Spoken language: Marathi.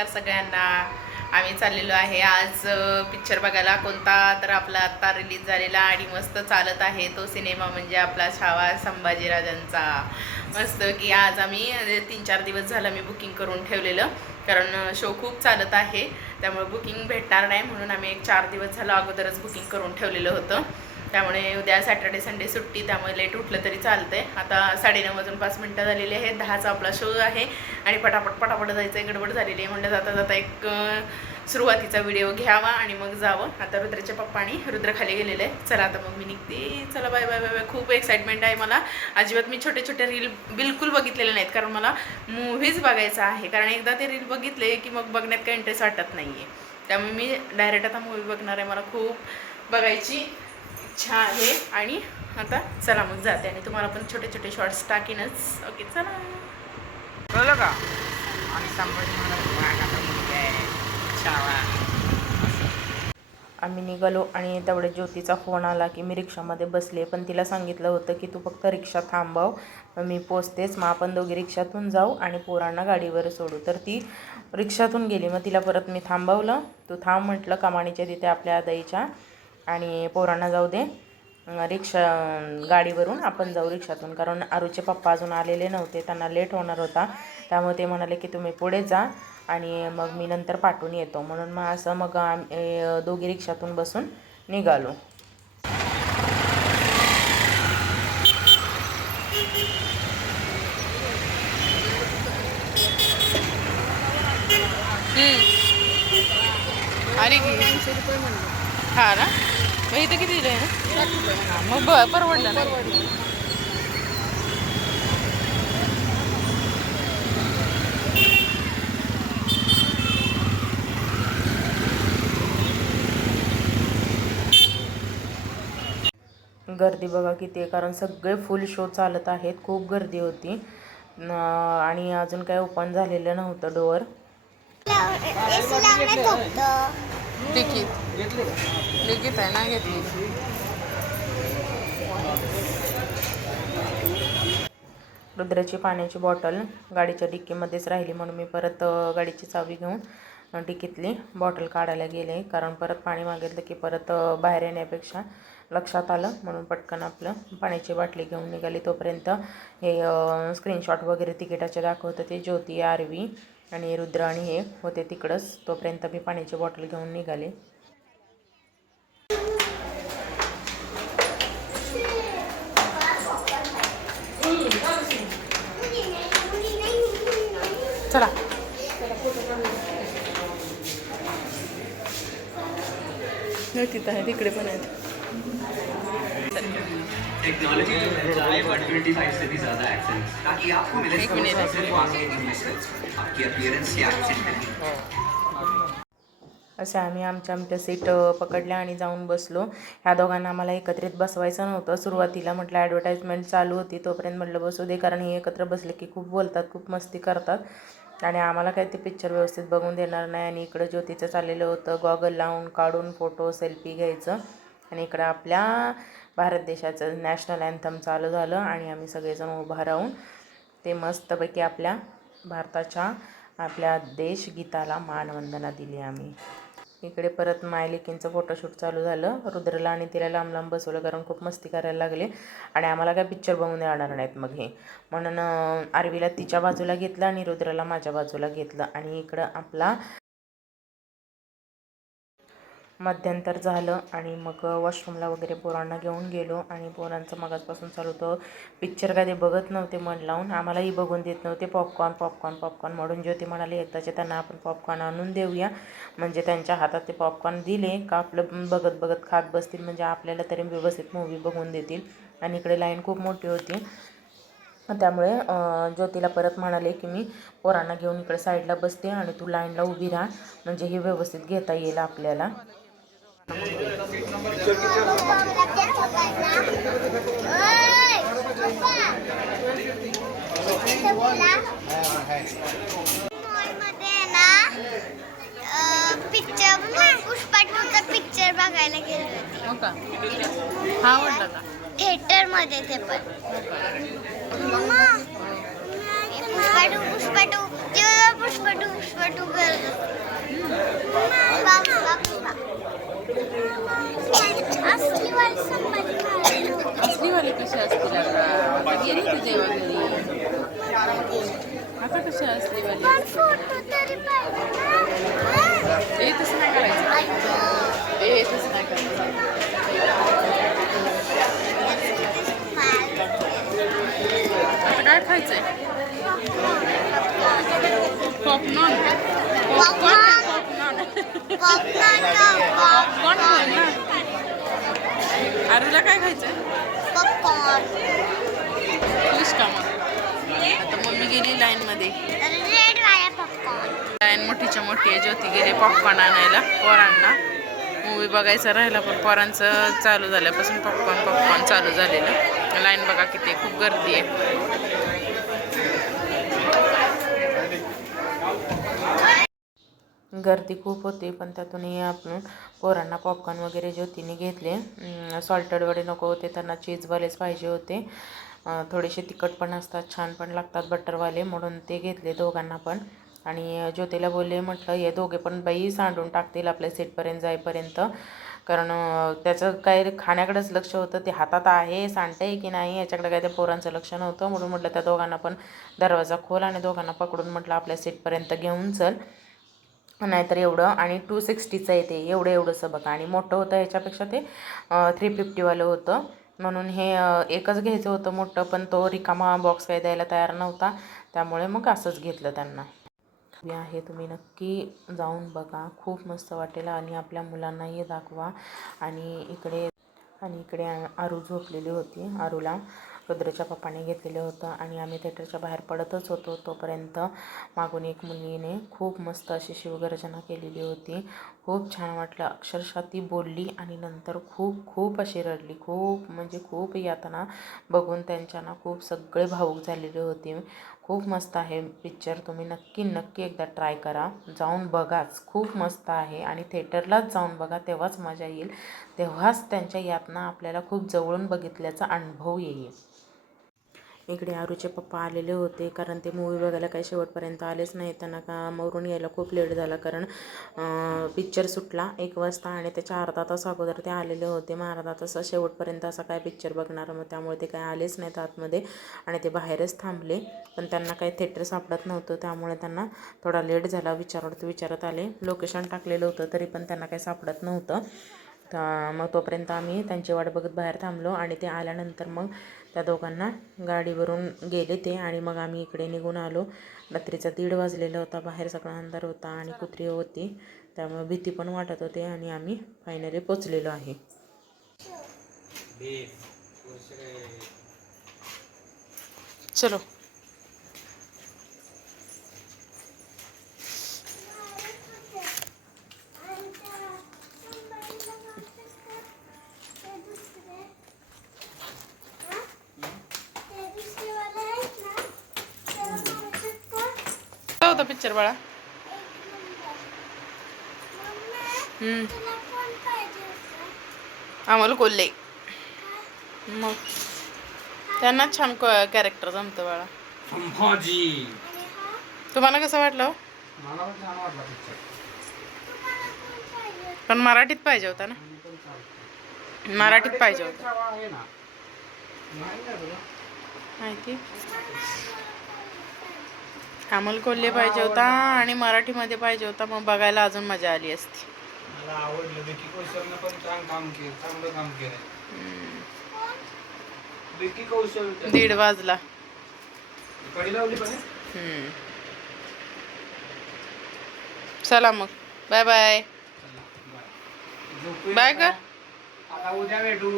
नमस्कार सगळ्यांना. आम्ही चाललेलो आहे आज पिक्चर बघायला. कोणता तर आपला आत्ता रिलीज झालेला आणि मस्त चालत आहे तो सिनेमा म्हणजे आपला छावा संभाजीराजांचा. मस्त की आज आम्ही 3-4 दिवस झालं मी बुकिंग करून ठेवलेलं, कारण शो खूप चालत आहे त्यामुळे बुकिंग भेटणार नाही म्हणून आम्ही एक 4 दिवस झालं अगोदरच बुकिंग करून ठेवलेलं होतं. त्यामुळे उद्या सॅटर्डे संडे सुट्टी, त्यामुळे लेट उठलं तरी चालतंय. आता 9:09 झालेले आहेत. 10चा आपला शो आहे आणि पटापट जायचं आहे. गडबड झालेली आहे म्हणलं जाता जाता एक सुरुवातीचा व्हिडिओ घ्यावा आणि मग जावं. आता रुद्राच्या पप्पानी रुद्र खाली गेलेले आहे. चला आता मग मी निघते. चला बाय बाय बाय बाय. खूप एक्साइटमेंट आहे मला. अजिबात मी छोटे छोटे रील बिलकुल बघितलेले नाहीत, कारण मला मूव्हीज बघायचा आहे. कारण एकदा ते रील बघितले की मग बघण्यात काही इंटरेस्ट वाटत नाही आहे. त्यामुळे मी डायरेक्ट आता मूव्ही बघणार आहे. मला खूप बघायची इच्छा आहे आणि आता चला मग जाते आणि तुम्हाला पण छोटे छोटे शॉर्ट्स टाकीनच. ओके चला. कळलं का? आणि संभाजी महाराज आम्ही निघालो आणि तेवढे ज्योतीचा फोन आला की मी रिक्षामध्ये बसले, पण तिला सांगितलं होतं की तू फक्त रिक्षा थांबव, मी पोचतेच, मग आपण दोघी रिक्षातून जाऊ आणि पोरांना गाडीवर सोडू. तर ती रिक्षातून गेली. मग तिला परत मी थांबवलं. तू थांब म्हटलं कमानीच्या तिथे आपल्या आदाईच्या, आणि पोरांना जाऊ दे रिक्षा गाडीवरून आपण जाऊ रिक्षातून, कारण आरूचे पप्पा अजून आलेले नव्हते, त्यांना लेट होणार होता. त्यामुळे ते म्हणाले की तुम्ही पुढे जा आणि मग मी नंतर पाठवून येतो. म्हणून मग असं मग दोघी रिक्षातून बसून निघालो. अरे हा ना, मग इथं किती दिलं आहे ना, मग परवडलं ना. गर्दी बघा किती आहे, कारण सगळे फुल शो चालत आहेत. खूप गर्दी होती आणि अजून काय ओपन झालेलं नव्हतं डोअर. तिकीट आहे ना घेतली. रुद्राची पाण्याची बॉटल गाडीच्या डिक्कीमध्येच राहिली, म्हणून मी परत गाडीची चावी घेऊन डिक्कीतली बॉटल काढायला गेले, कारण परत पाणी मागितलं की परत बाहेर येण्यापेक्षा लक्षात आलं, म्हणून पटकन आपलं पाण्याची बाटली घेऊन निघाली. तोपर्यंत हे स्क्रीनशॉट वगैरे तिकिटाचे दाखवतं ते ज्योती, आरवी आणि रुद्र आणि हे होते तिकडंच. तोपर्यंत मी पाण्याची बॉटल घेऊन निघाले. चला तिथं आहे, तिकडे पण आहेत. टेक्नोलॉजी जो है चाहे 125 से भी ज़्यादा एक्सेंट्स, ताकि आपको मिले सिर्फ आपकी अपीयरेंस के एक्सेंट है. असे आम्ही आमच्या सीट पकडल्या आणि जाऊन बसलो. ह्या दोघांना आम्हाला एकत्रित बसवायचं नव्हतं. सुरुवातीला म्हटलं ॲडव्हर्टाईजमेंट चालू होती तोपर्यंत म्हटलं बसू दे, कारण हे एकत्र बसले की खूप बोलतात, खूप मस्ती करतात आणि आम्हाला काय ते पिक्चर व्यवस्थित बघून देणार नाही. आणि इकडं ज्योतीचं चाललेलं होतं गॉगल लावून काढून फोटो सेल्फी घ्यायचं, आणि इकडं आपल्या भारत देशाचं नॅशनल अँथम चालू झालं आणि आम्ही सगळेजण उभा राहून ते मस्तपैकी आपल्या भारताच्या आपल्या देशगीताला मानवंदना दिली आम्ही. इकडे परत मायलेकींचं फोटोशूट चालू झालं. रुद्रला आणि तिला लांब लांब बसवलं, कारण खूप मस्ती करायला लागले आणि आम्हाला काय पिक्चर बघून देणार नाहीत मग हे, म्हणून आरवीला तिच्या बाजूला घेतलं आणि रुद्रला माझ्या बाजूला घेतलं. आणि इकडं आपला मध्यंतर झालं आणि मग वॉशरूमला वगैरे पोरांना घेऊन गेलो. आणि पोरांचं मगाचपासून चालू होतं पिक्चर, काय ते बघत नव्हते मन लावून, आम्हालाही बघून देत नव्हते. पॉपकॉर्न म्हणून ज्योती म्हणाली एकदाचे त्यांना आपण पॉपकॉर्न आणून देऊया, म्हणजे त्यांच्या हातात ते पॉपकॉर्न दिले का आपलं बघत बघत खात बसतील, म्हणजे आपल्याला तरी व्यवस्थित मूव्ही बघून देतील. आणि इकडे लाईन खूप मोठी होती, त्यामुळे ज्योतीला परत म्हणाले की मी पोरांना घेऊन इकडे साईडला बसते आणि तू लाईनला उभी राहा, म्हणजे हे व्यवस्थित घेता येईल आपल्याला. पिक्चर बघायला गेली होती. हो का? हा आवडला का? थिएटर मध्ये ते पण. पुष्पा टू पुष्पटू करत असते. बाबा. असली वाली संभाजी महाराज. असली वाली कशी असतील आता गेली तू जेव्हा घरी आता कशी असली वाली पण फोटो तरी पाहिजे ना. हे तसं नाही करायचं हे तसं नाही करायचं आता काय खायचंय पॉपकॉर्न पॉपकॉर्न ना आरूला काय खायचंय प्लीज का मग आता मम्मी गेली लाईनमध्ये रेड वाला पॉपकॉर्न. लाईन मोठीच्या मोठी आहे ज्योती गेली पॉपकॉर्न आणायला पोरांना मूवी बघायचा राहिला पण पोरांचं चालू झाल्यापासून पॉपकॉर्न चालू झालेलं लाईन बघा किती खूप गर्दी आहे गर्दी खूप होती पण त्यातूनही आपण पोरांना पॉपकॉर्न वगैरे ज्योतीने घेतले. सॉल्टेड वडे नको होते त्यांना चीजवालेच पाहिजे होते. थोडेसे तिखट पण असतात छान पण लागतात बटरवाले म्हणून ते घेतले दोघांना पण. आणि ज्योतीला बोलले म्हटलं हे दोघे पण बाई सांडून टाकतील आपल्या सीटपर्यंत जाईपर्यंत कारण त्याचं काय खाण्याकडेच लक्ष होतं ते हातात आहे सांडते की नाही याच्याकडे काय त्या पोरांचं लक्ष नव्हतं म्हणून म्हटलं त्या दोघांना पण दरवाजा खोल आणि दोघांना पकडून म्हटलं आपल्या सीटपर्यंत घेऊन चल नाहीतर एवढं आणि 260चं आहे ते एवढंसं बघा आणि मोठं होतं ह्याच्यापेक्षा ते 350वालं होतं म्हणून हे एकच घ्यायचं होतं मोठं पण तो रिकामा बॉक्स काही द्यायला तयार नव्हता त्यामुळे मग असंच घेतलं त्यांना. आहे तुम्ही नक्की जाऊन बघा खूप मस्त वाटेल आणि आपल्या मुलांनाही दाखवा. आणि इकडे आरू झोपलेली होती. आरूला रुद्रच्या पप्पाने घेतलेलं होतं आणि आम्ही थिएटरच्या बाहेर पडतच होतो तोपर्यंत मागून एक मुलीने खूप मस्त अशी शिवगर्जना केलेली होती. खूप छान वाटलं अक्षरशः ती बोलली आणि नंतर खूप अशी रडली खूप म्हणजे खूप यातना बघून त्यांच्याना खूप सगळे भावूक झालेले होते. खूप मस्त आहे पिक्चर तुम्ही नक्की एकदा ट्राय करा जाऊन बघाच खूप मस्त आहे आणि थिएटरलाच जाऊन बघा तेव्हाच मजा येईल तेव्हाच त्यांच्या यातना आपल्याला खूप जवळून बघितल्याचा अनुभव येईल. इकडे आरूचे पप्पा आलेले होते कारण ते मूवी बघायला काही शेवटपर्यंत आलेच नाही त्यांना का मरून यायला खूप लेट झाला कारण पिक्चर सुटला 1 वाजता आणि त्याच्या अर्धा तास अगोदर ते आलेले होते. मग अर्धा तास शेवटपर्यंत असा काय पिक्चर बघणार मग त्यामुळे ते काय आलेच नाहीत आतमध्ये आणि ते बाहेरच थांबले पण त्यांना काही थिएटर सापडत नव्हतं त्यामुळे त्यांना थोडा लेट झाला. विचारत आले लोकेशन टाकलेलं होतं तरी पण त्यांना काही सापडत नव्हतं. मग तोपर्यंत आम्ही त्यांची वाट बघत बाहेर थांबलो आणि ते आल्यानंतर मग त्या दोघांना गाडीवरून गेले ते आणि मग आम्ही इकडे निघून आलो. रात्रीचा 1:30 वाजलेला होता बाहेर सगळा अंधार होता आणि कुत्री होती त्यामुळे भीती पण वाटत होते आणि आम्ही फायनली पोचलेलो आहे. चलो होता पिक्चर बाळा आम्हाला कोल्हे मग त्यांना छान कॅरेक्टर जमतं बाळा. संभाजी तुम्हाला कसं वाटलं मला पण छान वाटला पिक्चर पण मराठीत पाहिजे होता ना मराठीत पाहिजे होता आहे ना माहिती अमोल कोल्हे पाहिजे होता आणि मराठीमध्ये पाहिजे होता मग बघायला अजून मजा आली असती. मला आवडलं विकी कौशलनं पण चांगलं काम केलं. विकी कौशल 1:30 वाजला कडी लावली पण चला मग बाय बाय बाय कर आता उद्या भेटू.